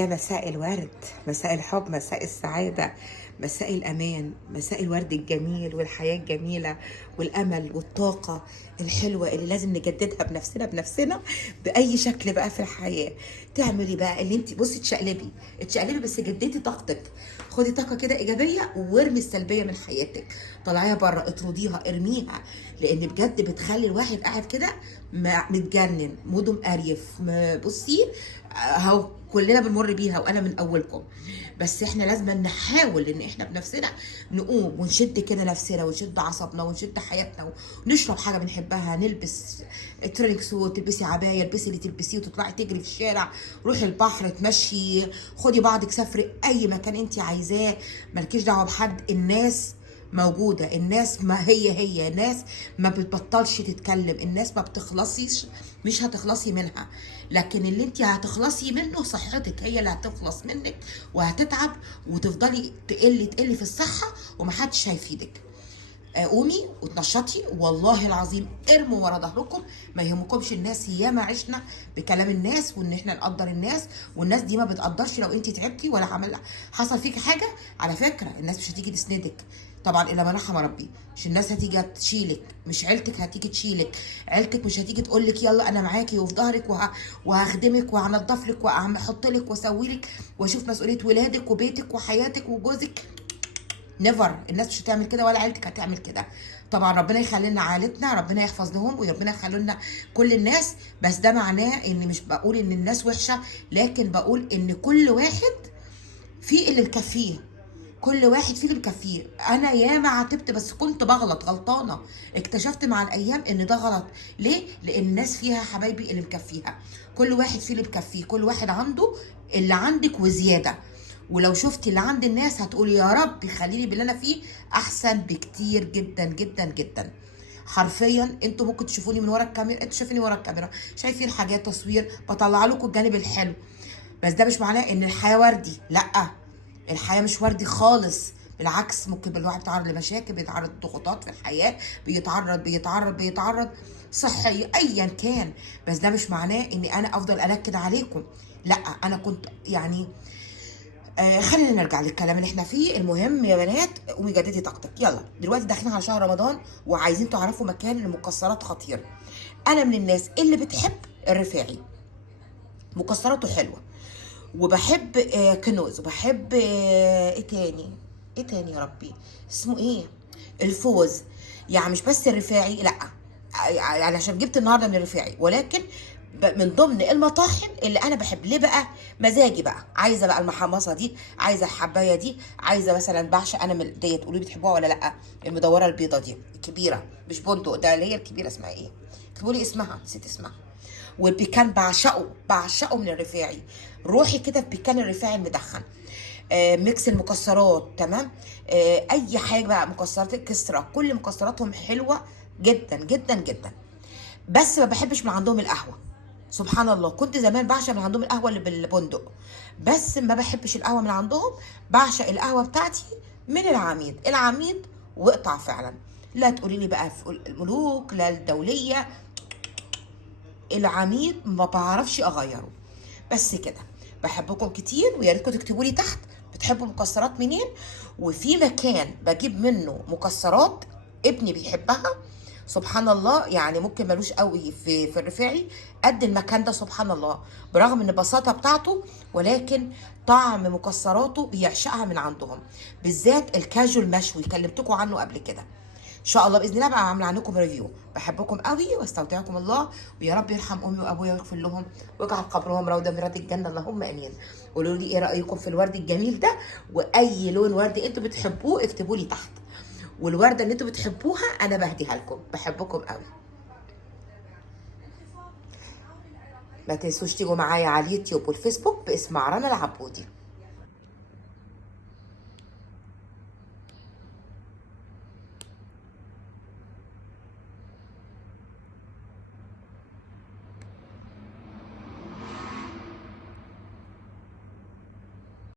يا مساء الورد، مساء الحب، مساء السعادة، مساء الأمان، مساء الورد الجميل والحياة الجميلة والأمل والطاقة الحلوة اللي لازم نجددها بنفسنا بأي شكل بقى في الحياة. تعملي بقى اللي انت بصي اتشقلبي بس جددي طاقتك. خدي طاقة كده إيجابية وارمي السلبية من حياتك، طلعيها بره، اطرديها، ارميها، لأن بجد بتخلي الواحد قاعد كده متجنن، موده مقريف. بصي اهو كلنا بنمر بيها وانا من اولكم، بس احنا لازم نحاول ان احنا بنفسنا نقوم ونشد كده نفسنا ونشد عصبنا ونشد حياتنا ونشرب حاجه بنحبها، نلبس ترينك سوت، تلبسي عبايه، البسي اللي تلبسيه وتطلعي تجري في الشارع، روحي البحر، تمشي، خدي بعضك، سافري اي مكان انت عايزاه، مالكيش دعوه بحد. الناس موجودة، الناس ما هي الناس ما بتبطلش تتكلم، الناس ما بتخلصيش، مش هتخلصي منها، لكن اللي انت هتخلصي منه صحتك، هي اللي هتخلص منك وهتتعب وتفضلي تقلي في الصحة ومحدش هيفيدك. قومي وتنشطي، والله العظيم ارموا ورا ظهركم، ما يهمكمش الناس. ياما عشنا بكلام الناس وان احنا نقدر الناس، والناس دي ما بتقدرش لو انت تعبتي ولا حصل فيكي حاجه. على فكره الناس مش هتيجي تسندك طبعا الا من رحم ربي، مش الناس هتيجي تشيلك، مش عيلتك هتيجي تشيلك، عيلتك مش هتيجي تقول لك يلا انا معاكي وفي ظهرك وهخدمك وهنضف لك وهحط لك واسوي لك واشوف مسؤوليه ولادك وبيتك وحياتك وجوزك. نيفر، الناس مش هتعمل كده ولا عيلتك هتعمل كده. طبعا ربنا يخلي لنا عائلتنا، ربنا يحفظ لهم وربنا يخلي لنا كل الناس، بس ده معناه ان مش بقول ان الناس وحشه، لكن بقول ان كل واحد فيه اللي مكفيه، كل واحد فيه اللي مكفيه. انا ياما عاتبت بس كنت بغلط، غلطانه، اكتشفت مع الايام ان ده غلط. ليه؟ لان الناس فيها حبايبي اللي مكفيها، كل واحد فيه اللي مكفيه، كل واحد عنده اللي عندك وزياده. ولو شفتي اللي عند الناس هتقولي يا رب خليني باللي انا فيه احسن بكتير جدا جدا جدا. حرفيا انتوا ممكن تشوفوني من ورا الكاميرا، انتوا شايفيني ورا الكاميرا، شايفين حاجات تصوير، بطلع لكم الجانب الحلو، بس ده مش معناه ان الحياه وردي، لا، الحياه مش وردي خالص. بالعكس، ممكن الواحد بيتعرض لمشاكل، بيتعرض لضغوطات في الحياه، بيتعرض صحي ايا كان، بس ده مش معناه اني انا افضل انكد عليكم، لا. انا كنت يعني خلينا نرجع للكلام اللي احنا فيه. المهم يا بنات، قومي جددي طاقتك. يلا دلوقتي داخلين على شهر رمضان وعايزين تعرفوا مكان لمكسرات خطير. انا من الناس اللي بتحب الرفاعي، مكسراته حلوه، وبحب كنوز، وبحب ايه تاني يا ربي، اسمه ايه، الفوز. يعني مش بس الرفاعي، لا، يعني عشان جبت النهارده من الرفاعي، ولكن من ضمن المطاحن اللي انا بحب. ليه بقى؟ مزاجي بقى، عايزه بقى المحمصه دي، عايزه الحبايه دي، عايزه مثلا بعشق انا من ديت، قولوا بتحبوها ولا لا، المدوره البيضه دي الكبيره، مش بندق ده، اللي هي الكبيره اسمها ايه، اكتبوا لي اسمها، نسيت اسمها. والبيكان بعشقه من الرفاعي. روحي كده في بيكان الرفاعي المدخن، ميكس المكسرات، تمام، اي حاجه بقى، مكسرات الكسرة، كل مكسراتهم حلوه جدا جدا جدا. بس ما بحبش من عندهم القهوه، سبحان الله. كنت زمان بعشق من عندهم القهوه اللي بالبندق، بس ما بحبش القهوه من عندهم، بعشق القهوه بتاعتي من العميد واقطع فعلا. لا تقولي لي بقى في الملوك، لا الدوليه، العميد ما بعرفش اغيره. بس كده، بحبكم كتير، ويا ريتكم تكتبوا لي تحت بتحبوا مكسرات منين، وفي مكان بجيب منه مكسرات ابني بيحبها، سبحان الله. يعني ممكن ملوش قوي في الرفاعي قد المكان ده، سبحان الله، برغم ان البساطه بتاعته، ولكن طعم مكسراته بيعشقها من عندهم، بالذات الكاجو المشوي، كلمتكم عنه قبل كده. ان شاء الله باذن الله بقى عامله عنكم ريفيو. بحبكم قوي واستودعكم الله، ويا رب يرحم امي وابويا ويغفر لهم ويجعل قبرهم روضه من رياض الجنه، اللهم امين. قولوا لي ايه رايكم في الورد الجميل ده، واي لون ورد انتوا بتحبوه اكتبوا لي تحت، والورده اللي انتوا بتحبوها انا بهديها لكم. بحبكم قوي. ما تنسوش تيجوا معايا على اليوتيوب والفيسبوك باسم عرنا العبودي.